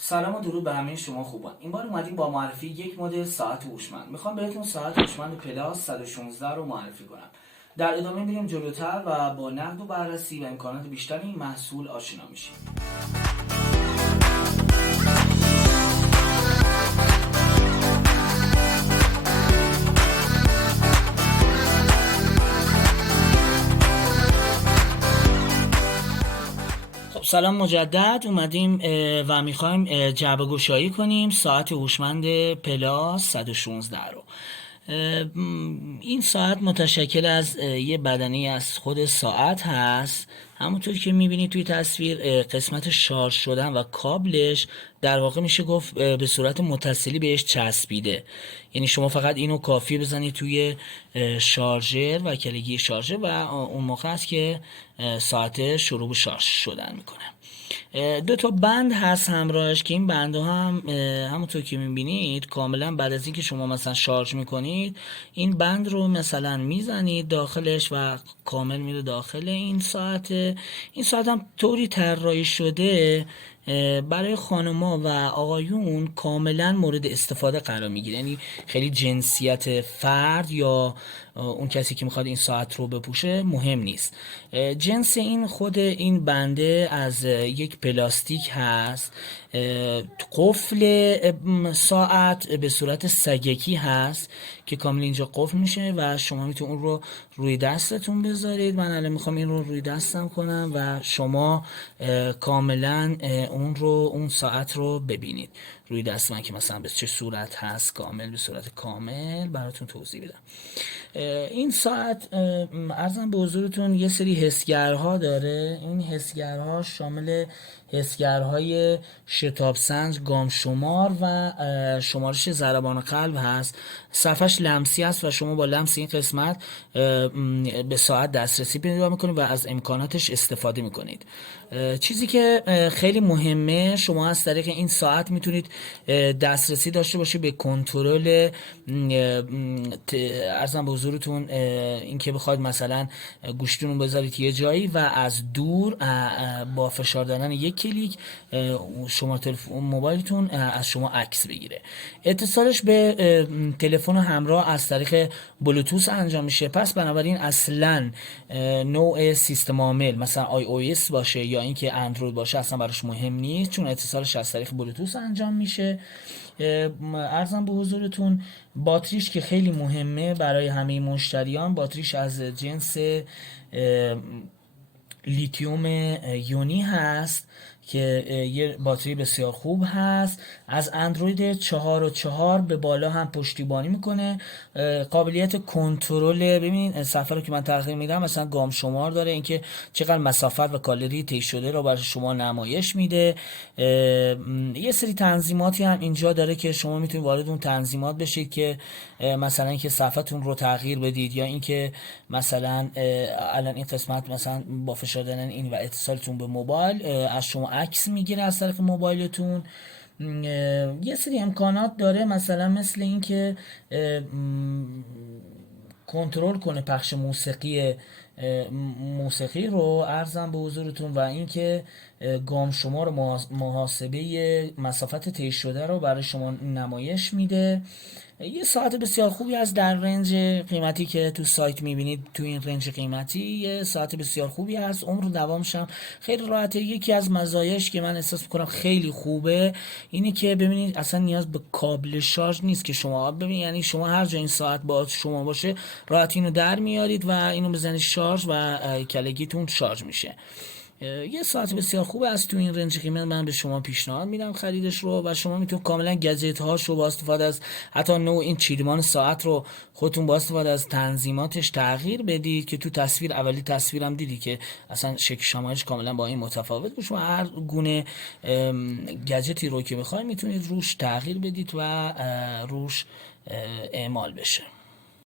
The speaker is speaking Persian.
سلام و درود به همه شما خوبان. این بار اومدیم با معرفی یک مدل ساعت هوشمند. میخوام بهتون ساعت هوشمند پلاس 116 رو معرفی کنم. در ادامه میریم جلوتر و با نقد و بررسی و امکانات بیشتر این محصول آشنا میشیم. سلام مجدد اومدیم و میخوایم جعبه گشایی کنیم ساعت هوشمند پلاس 116 رو. این ساعت متشکل از یه بدنه از خود ساعت هست. همونطور که میبینید توی تصویر قسمت شارژ شدن و کابلش در واقع میشه گفت به صورت متصلی بهش چسبیده. یعنی شما فقط اینو کافیه بزنید توی شارژر و کلیگی شارژر و اون موقع است که ساعت شروع به شارژ شدن میکنه. دو تا بند هست همراهش که این بنده هم همونطور که میبینید کاملا بعد از اینکه شما مثلا شارژ میکنید این بند رو مثلا میزنید داخلش و کامل میره داخل این ساعت. این ساعت هم طوری طراحی شده برای خانما و آقایون کاملا مورد استفاده قرار میگیره. یعنی خیلی جنسیت فرد یا اون کسی که میخواد این ساعت رو بپوشه مهم نیست. جنس این خود این بنده از یک پلاستیک هست. قفل ساعت به صورت سگکی هست که کامل اینجا قفل میشه و شما میتونید اون رو روی دستتون بذارید. من الان میخوام این رو روی دستم کنم و شما کاملا اون ساعت رو ببینید روی دست من که مثلا به چه صورت هست، کامل به صورت کامل براتون توضیح بدم. این ساعت عرضم به حضورتون یه سری حسگرها داره. این حسگرها شامل حسگرهای شتاب سنج، گام شمار و شمارش ضربان قلب هست. صفحش لمسی است و شما با لمس این قسمت به ساعت دسترسی پیدا میکنید و از امکاناتش استفاده میکنید. چیزی که خیلی مهمه، شما از طریق این ساعت میتونید دسترسی داشته باشید به کنترل عرضم به حضورتون این که بخواید مثلا گوشتون رو بذارید یه جایی و از دور با فشار دادن یک کلیک شما تلفن موبایلتون از شما عکس بگیره. اتصالش به تلفن همراه از طریق بلوتوث انجام میشه. پس بنابراین اصلا نوع سیستم عامل مثلا iOS باشه یا اینکه اندروید باشه اصلا براش مهم نیست، چون اتصالش از طریق بلوتوث انجام میشه. عرضم به حضورتون باتریش که خیلی مهمه برای همه مشتریان، باتریش از جنس لیتیوم یونی هست که یه باتری بسیار خوب هست. از اندروید 4.4 به بالا هم پشتیبانی میکنه. قابلیت کنترل، ببینید صفحه رو که من تغییر میدم مثلا گام شمار داره، اینکه چقدر مسافت و کالری طی شده رو برای شما نمایش میده. یه سری تنظیماتی هم اینجا داره که شما میتونید وارد اون تنظیمات بشید که مثلا اینکه صفحتون رو تغییر بدید یا اینکه مثلا الان این قسمت مثلا با فشار دادن این و اتصالتون به موبایل از شما عکس میگیره از طریق موبایلتون. یه سری امکانات داره مثلا مثل اینکه کنترل کنه پخش موسیقی رو عرضم به حضورتون و اینکه گام شمار محاسبه مسافت طی شده رو برای شما نمایش میده. یه ساعت بسیار خوبی از در رنج قیمتی که تو سایت میبینید، تو این رنج قیمتی یه ساعت بسیار خوبی هست. عمر و دوامش هم خیلی راحته. یکی از مزایاش که من احساس میکنم خیلی خوبه اینه که ببینید اصلا نیاز به کابل شارژ نیست که شما ببینید، یعنی شما هر جا این ساعت با شما باشه راحت اینو در میارید و اینو بزنید شارژ و کلگیتون شارژ میشه. یه ساعت بسیار خوبه از تو این رنج قیمت من به شما پیشنهاد میدم خریدش رو و شما میتونید کاملا گجت هاش رو با استفاده از حتی نوع این چیدمان ساعت رو خودتون با استفاده از تنظیماتش تغییر بدید که تو تصویر اولی تصویرم دیدی که اصلا شکل شمایش کاملا با این متفاوت باشه. شما هر گونه گجتی رو که بخواید میتونید روش تغییر بدید و روش اعمال بشه.